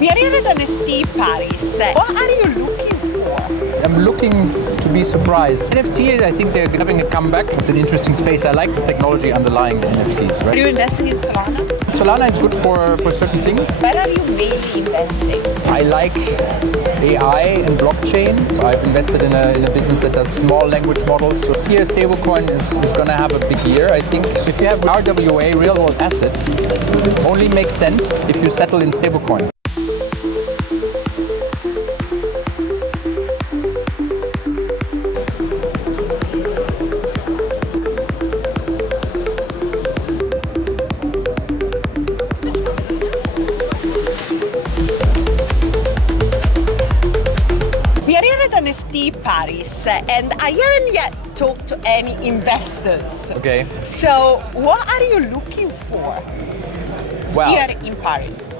We are here at NFT Paris. What are you looking for? I'm looking to be surprised. NFTs, I think they're having a comeback. It's an interesting space. I like the technology underlying the NFTs, Are right? you investing in Solana? Solana is good for certain things. Where are you mainly investing? I like AI and blockchain. I've invested in a business that does small language models. So here, stablecoin is going to have a big year. I think if you have RWA, real world asset, only makes sense if you settle in stablecoin. We are here at NFT Paris and I haven't yet talked to any investors. Okay. So what are you looking for here in Paris?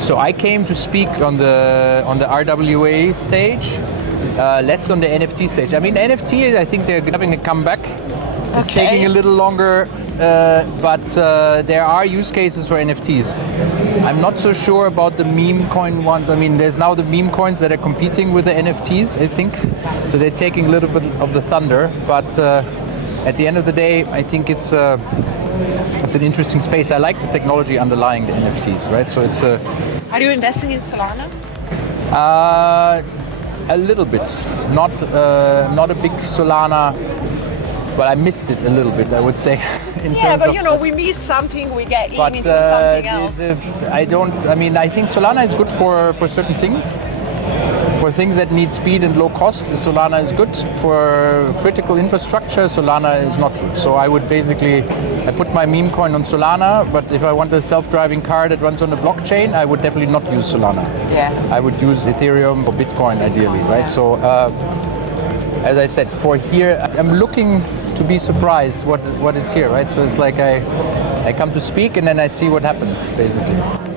So I came to speak on the RWA stage, less on the NFT stage. I mean, NFT, I think they're having a comeback. It's Okay. taking a little longer, but there are use cases for NFTs. I'm not so sure about the meme coin ones. I mean, there's now the meme coins that are competing with the NFTs, I think. So they're taking a little bit of the thunder. But at the end of the day, I think it's an interesting space. I like the technology underlying the NFTs, right? So it's Are you investing in Solana? a little bit, not a big Solana. Well, I missed it a little bit, I would say. Yeah, but you know, we miss something, we get into something else. I think Solana is good for certain things. For things that need speed and low cost, Solana is good. For critical infrastructure, Solana is not good. So I put my meme coin on Solana, but if I want a self-driving car that runs on the blockchain, I would definitely not use Solana. Yeah. I would use Ethereum or Bitcoin ideally, right? Yeah. So, as I said, for here, I'm looking to be surprised what is here, right? So it's like I come to speak and then I see what happens, basically.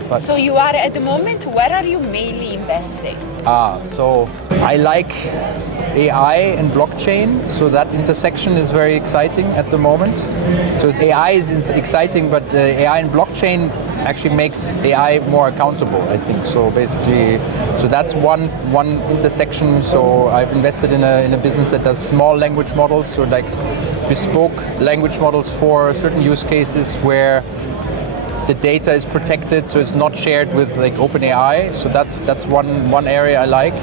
But, So you are at the moment, where are you mainly investing? so I like AI and blockchain, so that intersection is very exciting at the moment. So AI is exciting, but AI and blockchain actually makes AI more accountable, I think. So basically, that's one intersection. So I've invested in a business that does small language models, so like bespoke language models for certain use cases where the data is protected, so it's not shared with like OpenAI. So that's one area I like.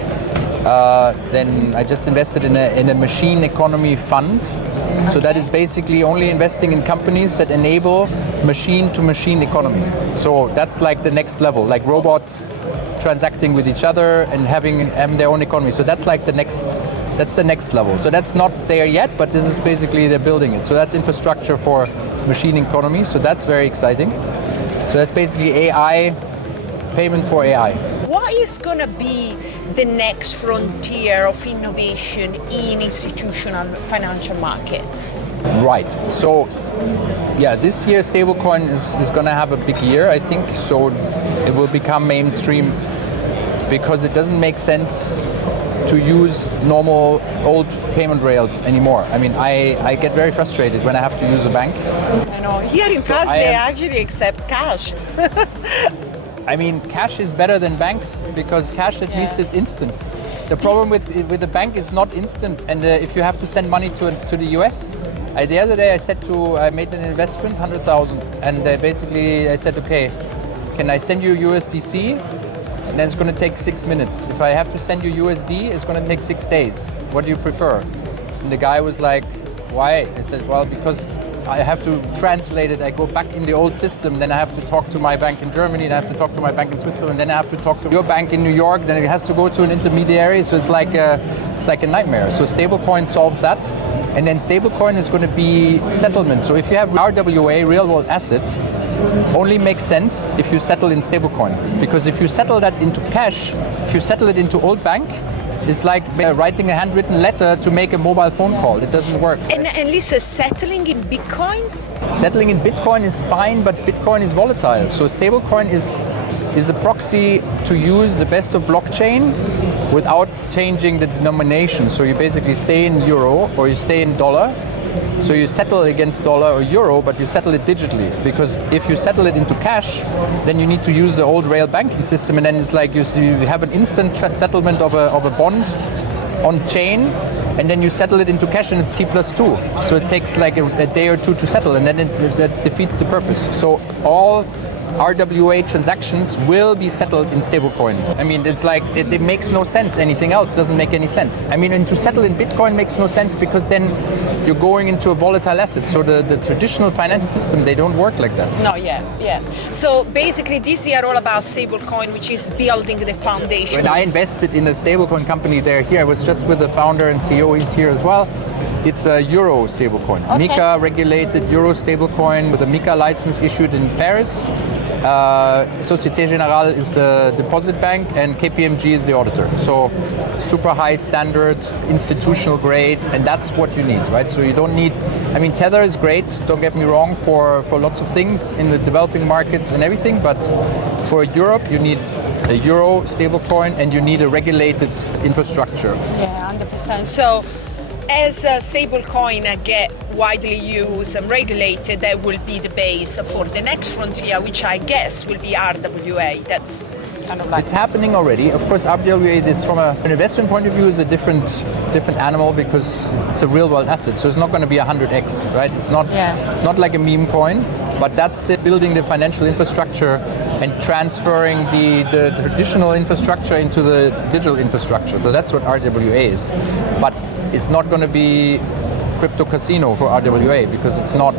Then I just invested in a machine economy fund. So that is basically only investing in companies that enable machine-to-machine economy. So that's like the next level, like robots transacting with each other and having their own economy. So that's like the next level. So that's not there yet, but this is basically they're building it. So that's infrastructure for machine economy. So that's very exciting. So that's basically AI, payment for AI. What is going to be the next frontier of innovation in institutional financial markets? Right. So, yeah, this year stablecoin is going to have a big year, I think. So it will become mainstream because it doesn't make sense to use normal old payment rails anymore. I mean, I get very frustrated when I have to use a bank. I know, here in France they actually accept cash. I mean, cash is better than banks because cash at least is instant. The problem with the bank is not instant, and if you have to send money to the US, the other day I made an investment, 100,000, and basically I said, okay, can I send you USDC? And then it's going to take 6 minutes. If I have to send you USD, it's going to take 6 days. What do you prefer? And the guy was like, why? I said, well, because I have to translate it. I go back in the old system, then I have to talk to my bank in Germany, then I have to talk to my bank in Switzerland, then I have to talk to your bank in New York, then it has to go to an intermediary. So it's like a nightmare. So stablecoin solves that. And then stablecoin is going to be settlement. So if you have RWA, real world asset, only makes sense if you settle in stablecoin. Because if you settle that into cash, if you settle it into old bank, it's like writing a handwritten letter to make a mobile phone call. It doesn't work. And Lisa, settling in Bitcoin? Settling in Bitcoin is fine, but Bitcoin is volatile. So stablecoin is a proxy to use the best of blockchain without changing the denomination. So you basically stay in euro or you stay in dollar, So you settle against dollar or euro, but you settle it digitally. Because if you settle it into cash, then you need to use the old rail banking system, and then it's like you have an instant settlement of a bond on chain, and then you settle it into cash, and it's T+2. So it takes like a day or two to settle, and then that defeats the purpose. So all RWA transactions will be settled in stablecoin. I mean, it's like, it makes no sense. Anything else doesn't make any sense. I mean, and to settle in Bitcoin makes no sense because then you're going into a volatile asset. So the traditional financial system, they don't work like that. No, yeah. So basically, this year all about stablecoin, which is building the foundation. When I invested in a stablecoin company, they're here. I was just with the founder and CEO. He's here as well. It's a euro stablecoin. Okay. MiCA regulated euro stablecoin with a MiCA license issued in Paris. Société Générale is the deposit bank, and KPMG is the auditor. So super high standard, institutional grade, and that's what you need, right? So you don't need, I mean, Tether is great, don't get me wrong, for lots of things in the developing markets and everything, but for Europe, you need a euro stablecoin and you need a regulated infrastructure. Yeah, 100%. So as stablecoin get widely used and regulated, that will be the base for the next frontier, which I guess will be RWA. That's kind of like... It's happening already. Of course, RWA is from an investment point of view is a different animal because it's a real world asset. So it's not going to be 100x, right? It's not like a meme coin, but that's building the financial infrastructure and transferring the traditional infrastructure into the digital infrastructure. So that's what RWA is. But it's not going to be crypto casino for RWA because it's not.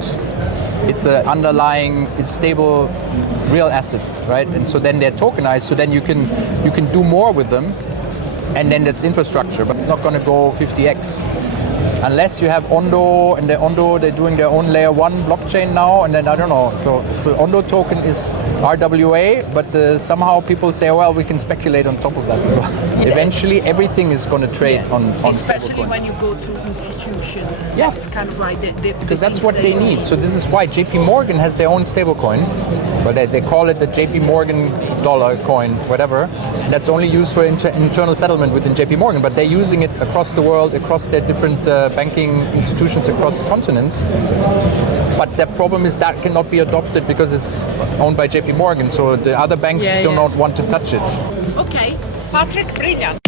It's a underlying, it's stable, real assets, right? And so then they're tokenized. So then you can do more with them, and then that's infrastructure. But it's not going to go 50x. Unless you have Ondo, and they're doing their own layer 1 blockchain now, and then I don't know. So Ondo token is RWA, but somehow people say, well, we can speculate on top of that. So eventually everything is going to trade on especially stablecoin. when you go to institutions. Yeah. That's kind of right. Because that's what they need. So this is why JP Morgan has their own stablecoin, but they call it the JP Morgan dollar coin, whatever. That's only used for internal settlement within JP Morgan, but they're using it across the world, across their different banking institutions across continents. But the problem is that cannot be adopted because it's owned by JP Morgan, so the other banks do not want to touch it. Okay, Patrick, brilliant.